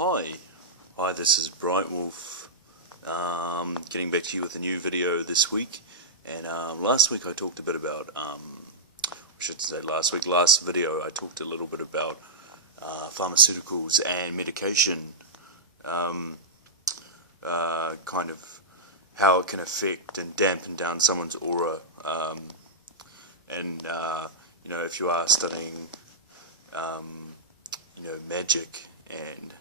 Hi, this is Bright Wolf, getting back to you with a new video this week. And last week I talked a bit about, last video I talked a little bit about pharmaceuticals and medication, kind of how it can affect and dampen down someone's aura, you know, if you are studying, Magick, and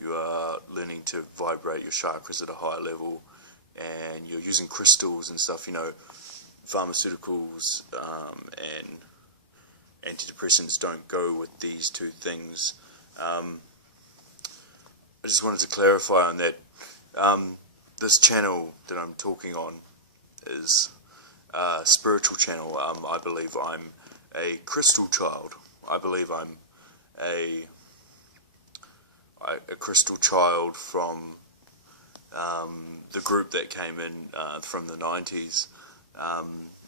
you are learning to vibrate your chakras at a higher level, and you're using crystals and stuff, pharmaceuticals and antidepressants don't go with these two things. I just wanted to clarify on that. This channel that I'm talking on is a spiritual channel. I believe I'm a crystal child. I believe I'm a crystal child from the group that came in from the 90s,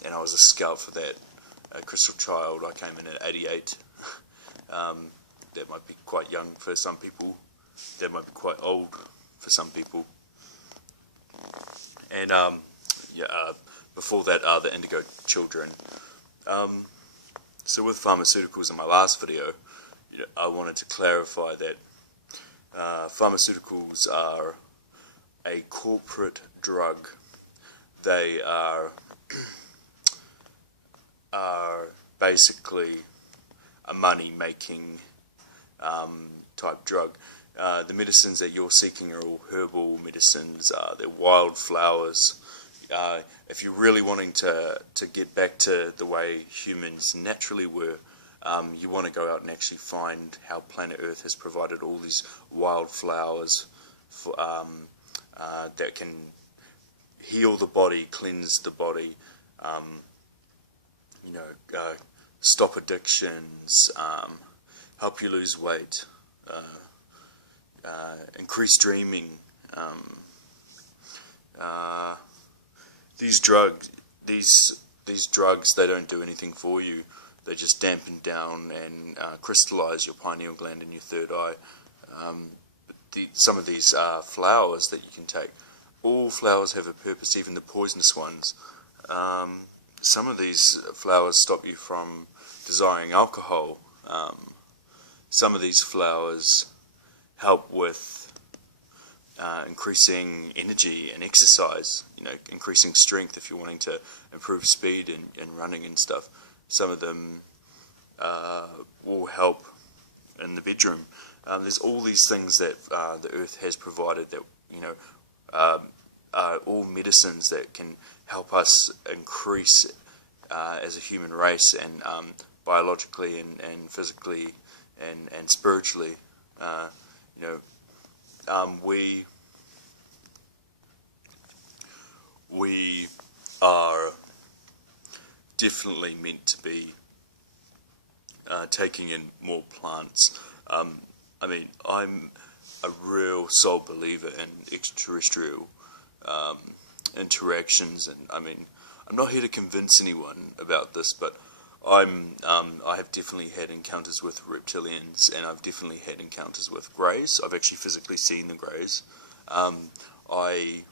and I was a scout for that. A crystal child. I came in at 88. That might be quite young for some people. That might be quite old for some people. And before that are the indigo children. So with pharmaceuticals in my last video, I wanted to clarify that pharmaceuticals are a corporate drug. They are basically a money-making type drug. The medicines that you're seeking are all herbal medicines. They're wildflowers. If you're really wanting to get back to the way humans naturally were, you want to go out and actually find how planet Earth has provided all these wildflowers for, that can heal the body, cleanse the body, stop addictions, help you lose weight, increase dreaming. These drugs, they don't do anything for you. They just dampen down and crystallize your pineal gland and your third eye. Some of these flowers that you can take, all flowers have a purpose, even the poisonous ones. Some of these flowers stop you from desiring alcohol. Some of these flowers help with increasing energy and exercise, increasing strength if you're wanting to improve speed and running and stuff. Some of them will help in the bedroom. There's all these things that the earth has provided that, are all medicines that can help us increase as a human race, and biologically and physically and spiritually. We are definitely meant to be taking in more plants. I'm a real soul believer in extraterrestrial interactions, and I'm not here to convince anyone about this, but I have definitely had encounters with reptilians, and I've definitely had encounters with greys. I've actually physically seen the greys. I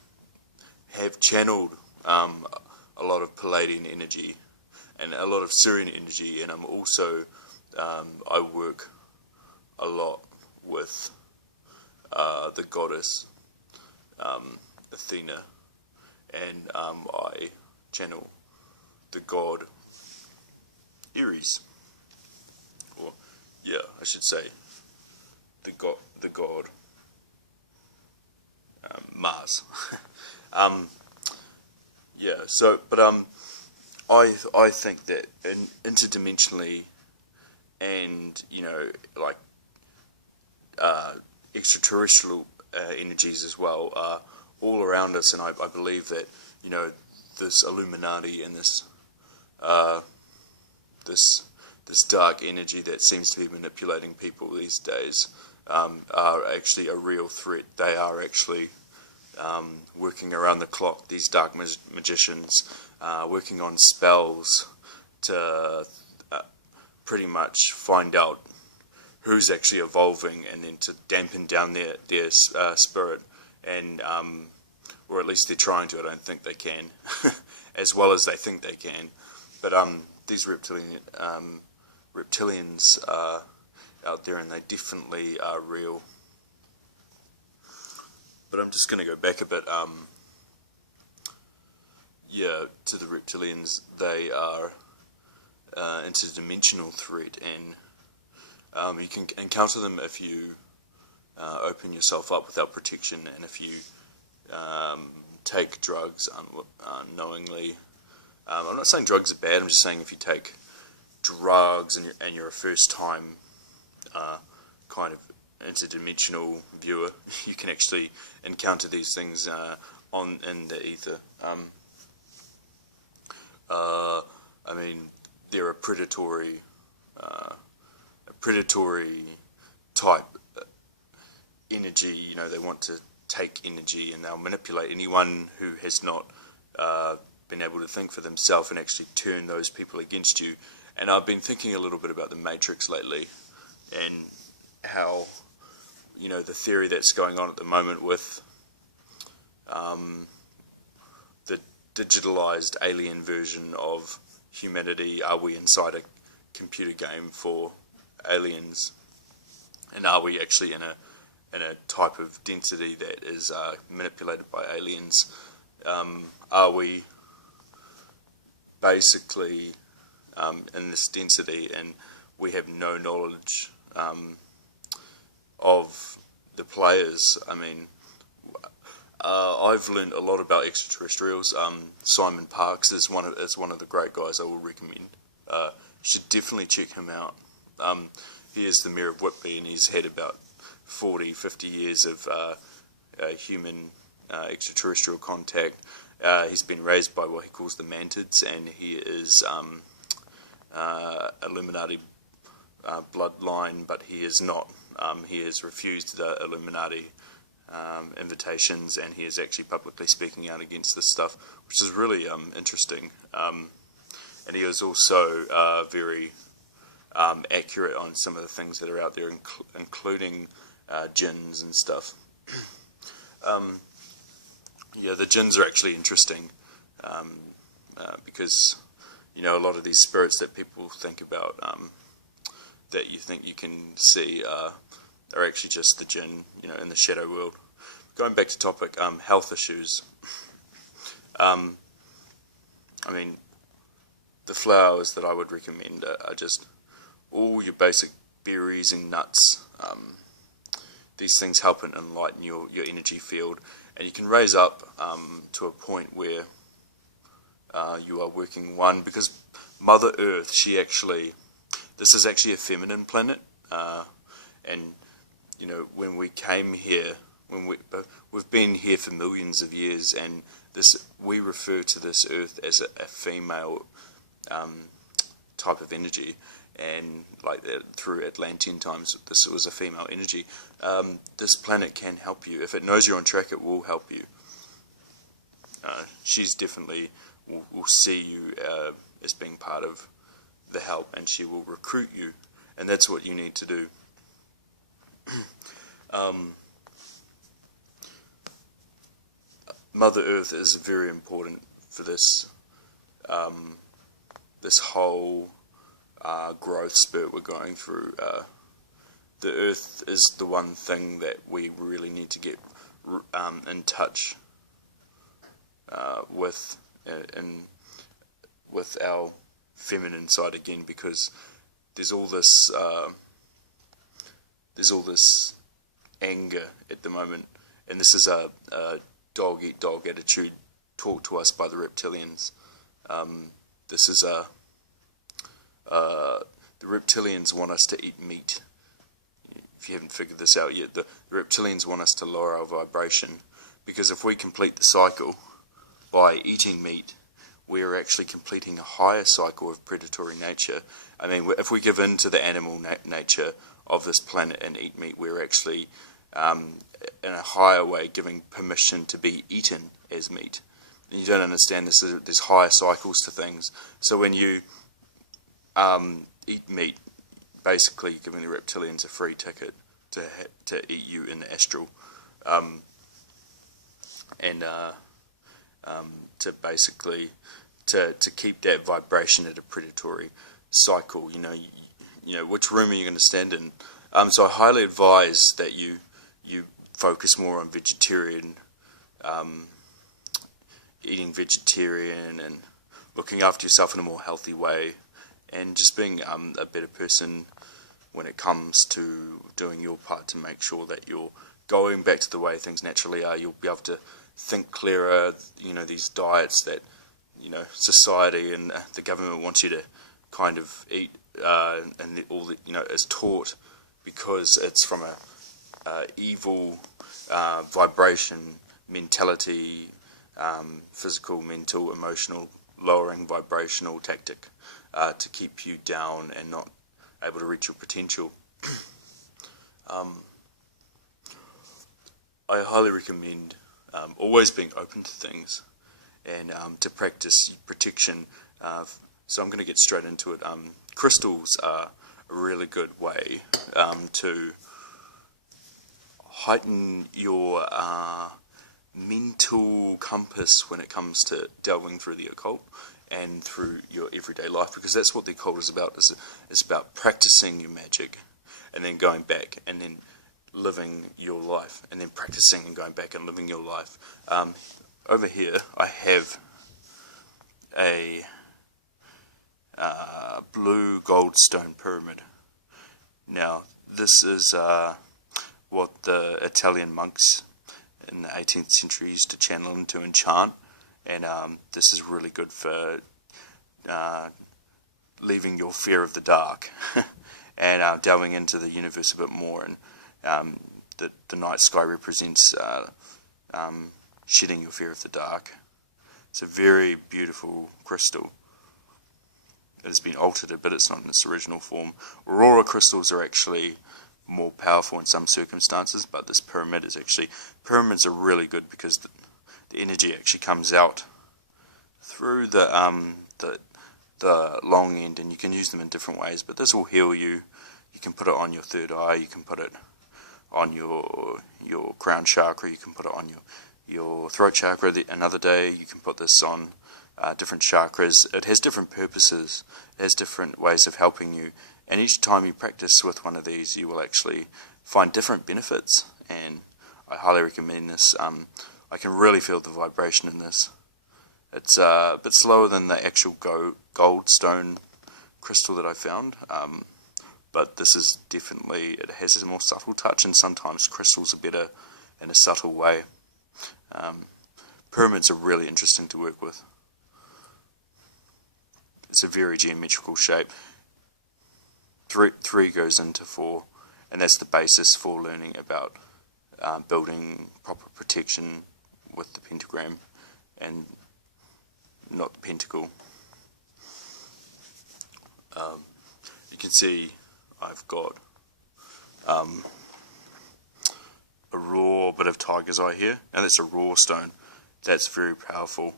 have channeled a lot of Palladian energy and a lot of Syrian energy, and I'm also I work a lot with the goddess Athena, and I channel the god Aries, or I should say the god Mars. I think that interdimensionally, and extraterrestrial energies as well are all around us, and I believe that this Illuminati and this dark energy that seems to be manipulating people these days are actually a real threat. They are actually working around the clock, these dark magicians, working on spells to pretty much find out who's actually evolving, and then to dampen down their spirit, and or at least they're trying to. I don't think they can, as well as they think they can. But these reptilians are out there, and they definitely are real. But I'm just going to go back a bit. Yeah, to the reptilians, they are interdimensional threat, and you can encounter them if you open yourself up without protection, and if you take drugs unknowingly. I'm not saying drugs are bad. I'm just saying if you take drugs and you're a first-time kind of interdimensional viewer, you can actually encounter these things in the ether. I mean, they're a predatory type energy. You know, they want to take energy, and they'll manipulate anyone who has not been able to think for themselves, and actually turn those people against you. And I've been thinking a little bit about the Matrix lately, and how, you know, the theory that's going on at the moment with the digitalized alien version of humanity. Are we inside a computer game for aliens, and are we actually in a type of density that is manipulated by aliens? Are we basically in this density, and we have no knowledge of the players? I mean, I've learned a lot about extraterrestrials. Simon Parkes is one of the great guys I will recommend. You should definitely check him out. He is the mayor of Whitby, and he's had about 40-50 years of human extraterrestrial contact. He's been raised by what he calls the Mantids, and he is Illuminati bloodline, but he is not. He has refused the Illuminati invitations, and he is actually publicly speaking out against this stuff, which is really interesting. And he is also very accurate on some of the things that are out there, including jinns and stuff. Yeah, the jinns are actually interesting because, you know, a lot of these spirits that people think about, that you think you can see, are actually just the jinn, you know, in the shadow world. Going back to topic, health issues. I mean, the flowers that I would recommend are just all your basic berries and nuts. These things help and enlighten your energy field, and you can raise up to a point where you are working one, because Mother Earth, this is actually a feminine planet, and you know, when we came here, we've been here for millions of years, and we refer to this Earth as a female type of energy, and like that through Atlantean times, this was a female energy. This planet can help you. If it knows you're on track, it will help you. She's definitely will see you as being part of the help, and she will recruit you, and that's what you need to do. Mother Earth is very important for this this whole growth spurt we're going through. The Earth is the one thing that we really need to get in touch with our feminine side again, because there's all this anger at the moment, and this is a dog eat dog attitude taught to us by the reptilians. This is the reptilians want us to eat meat. If you haven't figured this out yet, the reptilians want us to lower our vibration, because if we complete the cycle by eating meat, we're actually completing a higher cycle of predatory nature. I mean, if we give in to the animal nature of this planet and eat meat, we're actually in a higher way giving permission to be eaten as meat. And you don't understand this. There's higher cycles to things. So when you eat meat, basically giving the reptilians a free ticket to eat you in the astral, and to basically to keep that vibration at a predatory cycle. You know which room are you going to stand in. So I highly advise that you focus more on vegetarian, eating vegetarian and looking after yourself in a more healthy way, and just being a better person when it comes to doing your part to make sure that you're going back to the way things naturally are. You'll be able to think clearer. These diets that society and the government wants you to kind of eat, and all that is taught, because it's from a evil vibration mentality, physical, mental, emotional, lowering vibrational tactic to keep you down and not able to reach your potential. I highly recommend always being open to things, and to practice protection. So I'm going to get straight into it. Crystals are a really good way to heighten your mental compass when it comes to delving through the occult and through your everyday life, because that's what the occult is about. It's about practicing your magic and then going back and then living your life, and then practicing and going back and living your life. Over here I have a blue goldstone pyramid. Now this is what the Italian monks in the 18th century used to channel into enchant, and this is really good for leaving your fear of the dark and delving into the universe a bit more. And the night sky represents shedding your fear of the dark. It's a very beautiful crystal. It has been altered a bit, it's not in its original form. Aurora crystals are actually more powerful in some circumstances, but this pyramid is actually, pyramids are really good because the energy actually comes out through the long end, and you can use them in different ways, but this will heal you. You can put it on your third eye, you can put it on your crown chakra, you can put it on your throat chakra another day, you can put this on different chakras. It has different purposes, it has different ways of helping you, and each time you practice with one of these you will actually find different benefits, and I highly recommend this. I can really feel the vibration in this. It's a bit slower than the actual goldstone crystal that I found, but this is definitely, it has a more subtle touch, and sometimes crystals are better in a subtle way. Pyramids are really interesting to work with. It's a very geometrical shape. Three goes into 4, and that's the basis for learning about building proper protection with the pentagram and not the pentacle. You can see I've got a raw bit of tiger's eye here, and that's a raw stone. That's very powerful.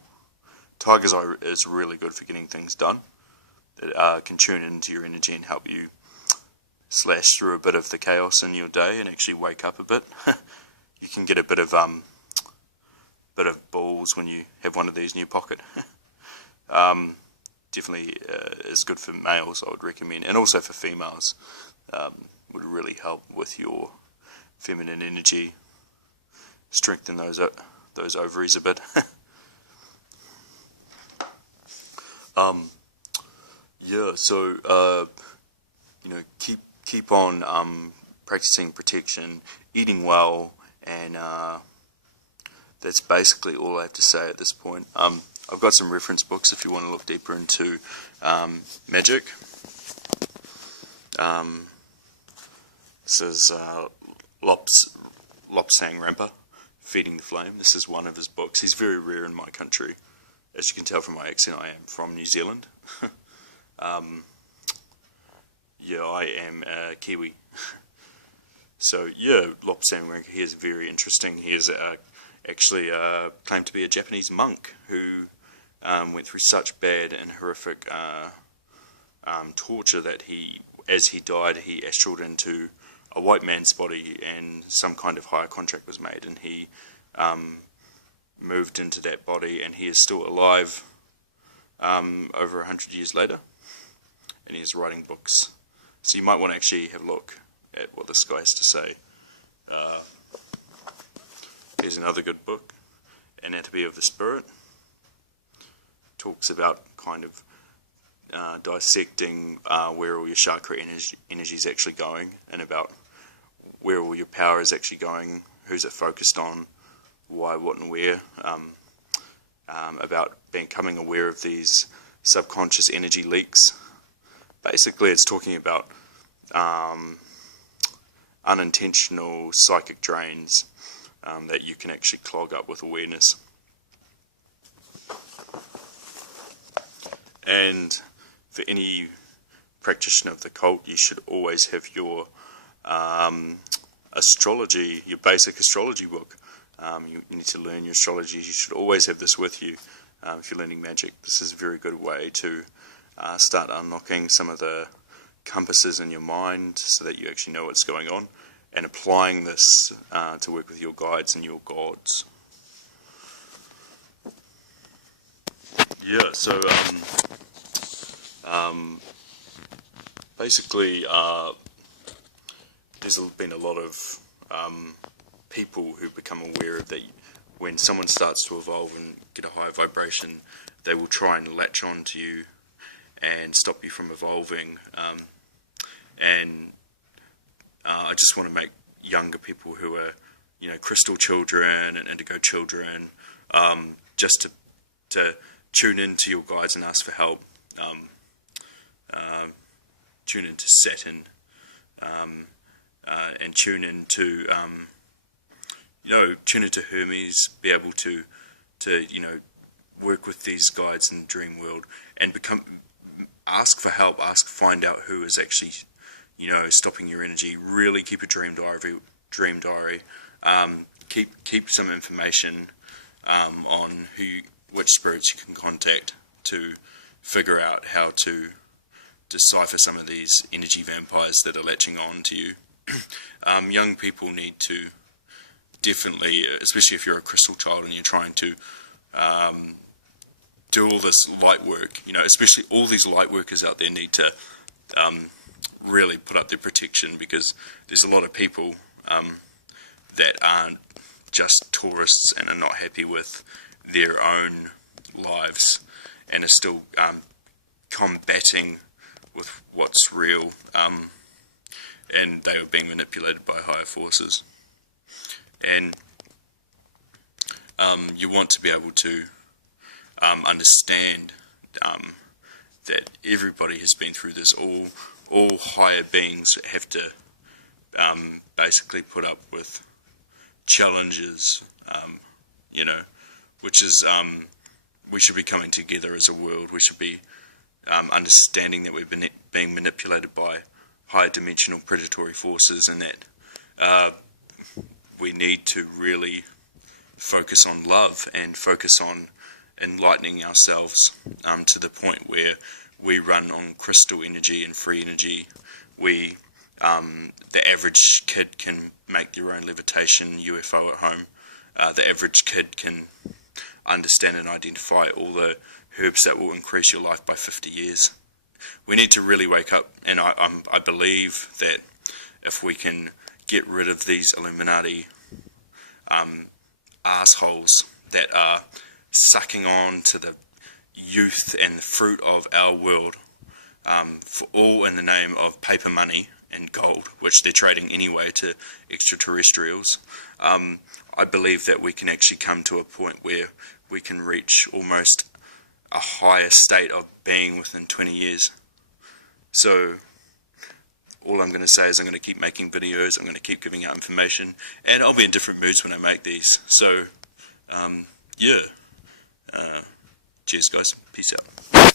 Tiger's eye is really good for getting things done. It can tune into your energy and help you slash through a bit of the chaos in your day and actually wake up a bit. You can get a bit of balls when you have one of these in your pocket. Definitely is good for males, I would recommend, and also for females. Would really help with your feminine energy, strengthen those ovaries a bit. Yeah, so keep on practicing protection, eating well, and that's basically all I have to say at this point. I've got some reference books if you want to look deeper into Magick. This is Lopsang Rampa, Feeding the Flame. This is one of his books. He's very rare in my country. As you can tell from my accent, I am from New Zealand. Yeah, I am a Kiwi. So yeah, Lopsang Rampa, he is very interesting. He is actually claimed to be a Japanese monk who went through such bad and horrific torture that he as he died, he astraled into a white man's body, and some kind of hire contract was made, and he moved into that body, and he is still alive over 100 years later, and he's writing books. So you might want to actually have a look at what this guy has to say. Here's another good book, Anatomy of the Spirit. Talks about kind of dissecting where all your chakra energy is actually going, and about where all your power is actually going, who's it focused on, why, what, and where. About becoming aware of these subconscious energy leaks. Basically, it's talking about unintentional psychic drains that you can actually clog up with awareness. And for any practitioner of the cult, you should always have your astrology, your basic astrology book. You need to learn your astrology. You should always have this with you if you're learning magic. This is a very good way to start unlocking some of the compasses in your mind so that you actually know what's going on, and applying this to work with your guides and your gods. Yeah, so basically there's been a lot of people who become aware of that when someone starts to evolve and get a higher vibration, they will try and latch on to you and stop you from evolving. I just want to make younger people who are, crystal children and indigo children, just to tune into your guides and ask for help. Tune into Saturn, and tune into Hermes. Be able to work with these guides in the dream world and ask for help. Find out who is actually stopping your energy. Really keep a dream diary. Keep some information on which spirits you can contact to figure out how to decipher some of these energy vampires that are latching on to you. Young people need to definitely, especially if you're a crystal child and you're trying to do all this light work, especially all these light workers out there need to really put up their protection, because there's a lot of people that aren't just tourists and are not happy with their own lives and are still combating with what's real, and they are being manipulated by higher forces. And you want to be able to understand that everybody has been through this. All higher beings have to basically put up with challenges, which is we should be coming together as a world. We should be understanding that we've been being manipulated by higher dimensional predatory forces, and that we need to really focus on love and focus on enlightening ourselves to the point where we run on crystal energy and free energy. The average kid can make their own levitation UFO at home. The average kid can understand and identify all the herbs that will increase your life by 50 years. We need to really wake up, and I believe that if we can get rid of these Illuminati assholes that are sucking on to the youth and the fruit of our world, for all in the name of paper money and gold, which they're trading anyway to extraterrestrials. I believe that we can actually come to a point where we can reach almost a higher state of being within 20 years. So all I'm going to say is I'm going to keep making videos, I'm going to keep giving out information, and I'll be in different moods when I make these. So, cheers guys, peace out.